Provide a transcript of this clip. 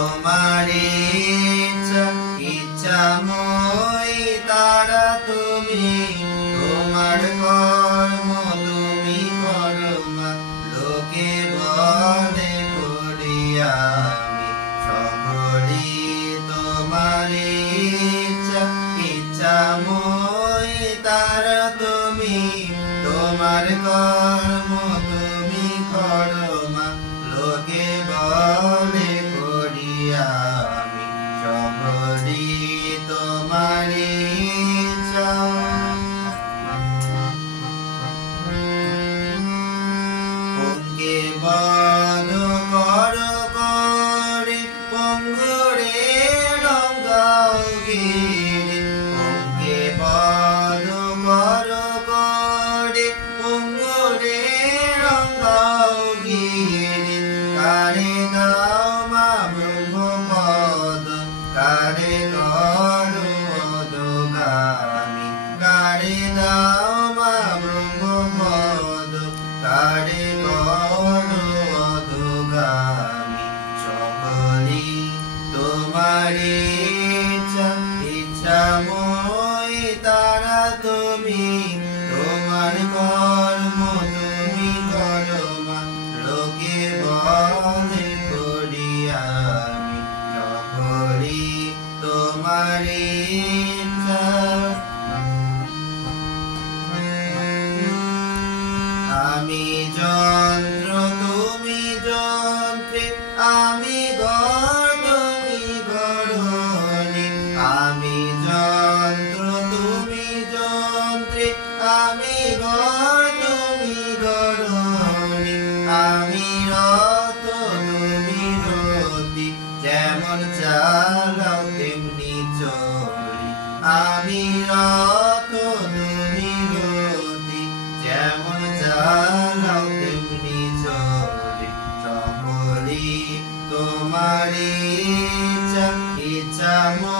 তোমারি ইচ্ছাময় তারা তুমি, তোমার কর্ম তুমি করো মা। লোকে বলে করিয়া আমি সকলি তোমারি ইচ্ছাময় তারা তুমি, তোমার কর্ম তুমি করো মা। লোকে বলে করিয়া আমি সকলি তোমারি ইচ্ছা। পঙ্কে বধ করো করে পঙ্গুরে রঙ্গাও গিরি, পঙ্কে বধ করো করে পঙ্গুরে রঙ্গাও গিরি। কারে দাও মা ব্রহ্মপদ, কারে করো অধোগামী। কারে দাও মা ব্রহ্মপদ, কারে করো অধোগামী। সকলি তোমারি ইচ্ছাময় তারা তুমি, তোমার কর্ম তুমি করো মা। লোকে বলে করিয়া আমি সকলি তোমারি ইচ্ছা। আমি যন্ত্র তুমি যন্ত্রে, আমি ঘর তুমি ঘরণী। আমি যন্ত্র তুমি যন্ত্রে, আমি ঘর তুমি ঘরণী। আমি রথ তুমি রথি, যেমন চালাও তেমনি চলি। আমি রথ তুমি রথি, যেমন চালাও তেমনি চলি। সকলি তোমারি ইচ্ছাময়